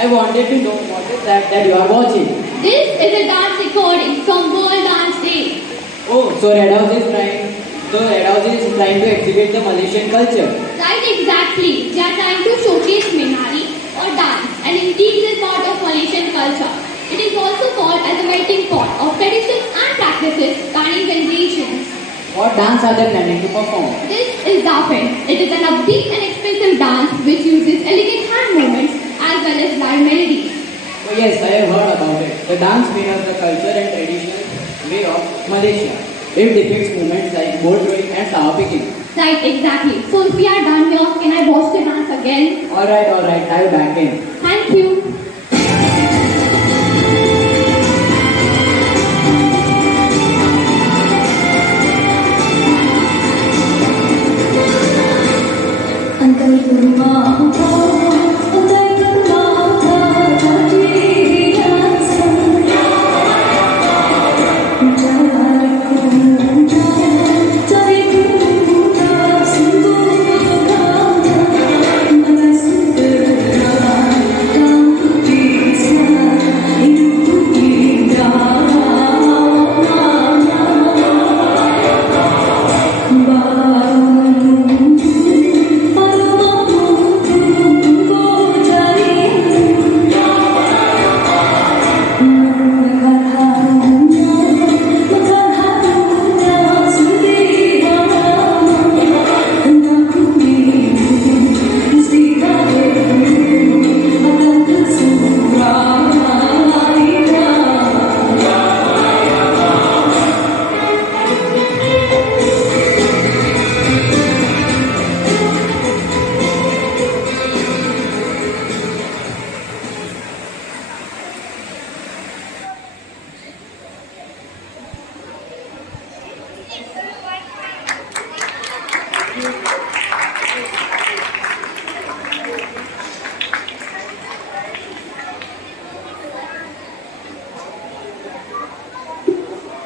I wanted to know what is that you are watching. This is a dance recording from World Dance Day. Oh, so Red House is trying to exhibit the Malaysian culture. Right, exactly. They are trying to showcase Menari or dance, an integral part of Malaysian culture. It is also called as a melting pot of traditions and practices spanning generations. What dance are they planning to perform? This is Dafin. It is an upbeat and expressive dance which uses elegant hand movements as well as live melodies. Oh yes, I have heard about it. The dance mirrors the culture and traditional way of Malaysia. It depicts movements like boat rowing and tower picking. Right, exactly. So if we are done here, can I watch the dance again? Alright, dive back in. Thank you. Angkai kurma